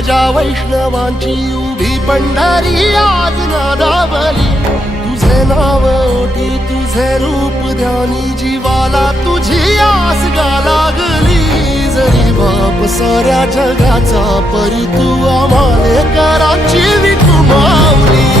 गजा वैष्णवांची उभी पंढरी आज नादावली. तुझे नाव ओटी तुझे रूप ध्यानी जीवाला तुझी आस गा लागली. जरी बाप साऱ्या जगाचा परी तू आम्हाले कराची विठू माऊली.